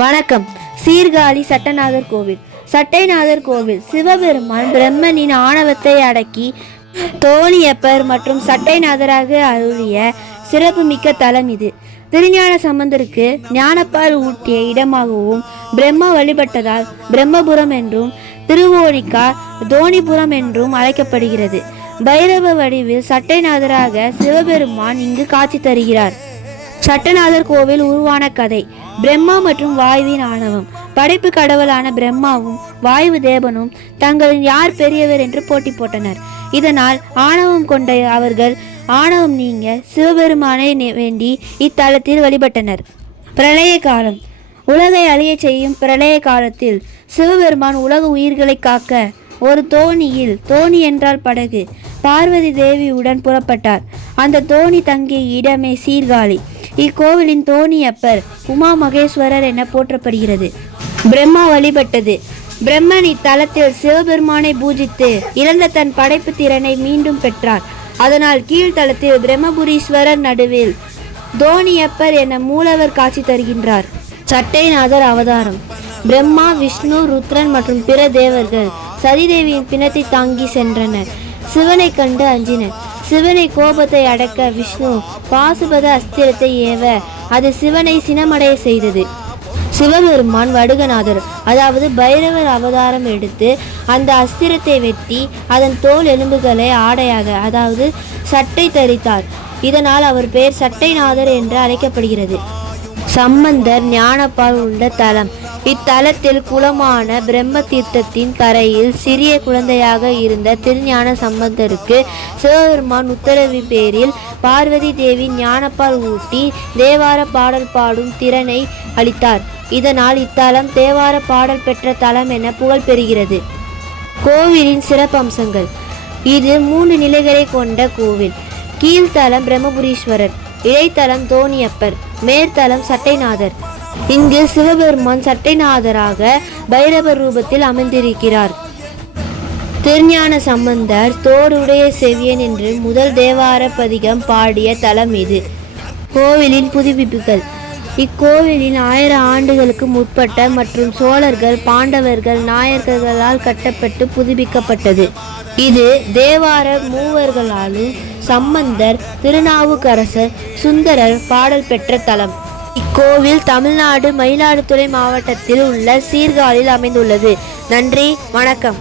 வணக்கம். சீர்காழி சட்டநாதர் கோவில். சட்டைநாதர் கோவில் சிவபெருமான் பிரம்மனின் ஆணவத்தை அடக்கி தோணியப்பர் மற்றும் சட்டைநாதராக அருளிய சிறப்புமிக்க தலம் இது. திருஞான சம்பந்தருக்கு ஞானப்பால் ஊட்டிய இடமாகவும் பிரம்மா வழிபட்டதால் பிரம்மபுரம் என்றும் திருவோணிக்கா தோணிபுரம் என்றும் அழைக்கப்படுகிறது. பைரவ வடிவில் சட்டைநாதராக சிவபெருமான் இங்கு காட்சி தருகிறார். சட்டநாதர் கோவில் உருவான கதை. பிரம்மா மற்றும் வாயுவின் ஆணவம். படைப்பு கடவுளான பிரம்மாவும் வாயு தேவனும் தங்களின் யார் பெரியவர் என்று போட்டி போட்டனர். இதனால் ஆணவம் கொண்ட அவர்கள் ஆணவம் நீங்க சிவபெருமானை வேண்டி இத்தலத்தில் வழிபட்டனர். பிரளய காலம். உலகை அழிய செய்யும் பிரளய காலத்தில் சிவபெருமான் உலக உயிர்களை காக்க ஒரு தோணியில், தோணி என்றால் படகு, பார்வதி தேவியுடன் புறப்பட்டார். அந்த தோணி தங்கிய இடமே சீர்காழி. இக்கோவிலின் தோணியப்பர் உமா மகேஸ்வரர் என போற்றப்படுகிறது. பிரம்மா வழிபட்டது. பிரம்மன் இத்தலத்தில் சிவபெருமானை பூஜித்து இழந்த தன் படைப்பு திறனை மீண்டும் பெற்றார். அதனால் கீழ்த்தலத்தில் பிரம்மபுரீஸ்வரர் நடுவில் தோணியப்பர் என மூலவர் காட்சி தருகின்றார். சட்டைநாதர் அவதாரம். பிரம்மா, விஷ்ணு, ருத்ரன் மற்றும் பிற தேவர்கள் சதிதேவியின் பிணத்தை தாங்கி சென்றனர். சிவனை கண்டு அஞ்சினர். சிவனை கோபத்தை அடக்க விஷ்ணு பாசுபத அஸ்திரத்தை ஏவ அது சிவனை சினமடைய செய்தது. சிவபெருமான் வடுகநாதர், அதாவது பைரவர் அவதாரம் எடுத்து அந்த அஸ்திரத்தை வெட்டி அதன் தோல் எலும்புகளை ஆடையாக, அதாவது சட்டை தரித்தார். இதனால் அவர் பெயர் சட்டைநாதர் என்று அழைக்கப்படுகிறது. சம்பந்தர் ஞானப்பால் உள்ள தலம். இத்தலத்தில் குளமான பிரம்ம தீர்த்தத்தின் கரையில் சிறிய குழந்தையாக இருந்த திருஞான சம்பந்தருக்கு சிவபெருமான் உத்தரவு பேரில் பார்வதி தேவி ஞானப்பால் ஊட்டி தேவார பாடல் பாடும் திறனை அளித்தார். இதனால் இத்தலம் தேவார பாடல் பெற்ற தலம் என புகழ் பெறுகிறது. கோவிலின் சிறப்பம்சங்கள். இது 3 நிலைகளை கொண்ட கோவில். கீழ்த்தலம் பிரம்மபுரீஸ்வரர், இடைத்தலம் தோணியப்பர், மேற்தலம் சட்டைநாதர். இங்கு சிவபெருமான் சட்டைநாதராக பைரவர் ரூபத்தில் அமர்ந்திருக்கிறார். திருஞான சம்பந்தர் தோடுடைய செவியன் என்று முதல் தேவார பதிகம் பாடிய தலம் இது. கோவிலின் புதுப்பிப்புகள். இக்கோவிலின் 1000 ஆண்டுகளுக்கு முற்பட்ட மற்றும் சோழர்கள், பாண்டவர்கள், நாயக்கர்களால் கட்டப்பட்டு புதுப்பிக்கப்பட்டது. இது தேவார மூவர்களாலும் சம்பந்தர், திருநாவுக்கரசர், சுந்தரர் பாடல் பெற்ற தலம். இக்கோவில் தமிழ்நாடு மயிலாடுதுறை மாவட்டத்தில் உள்ள சீர்காழியில் அமைந்துள்ளது. நன்றி, வணக்கம்.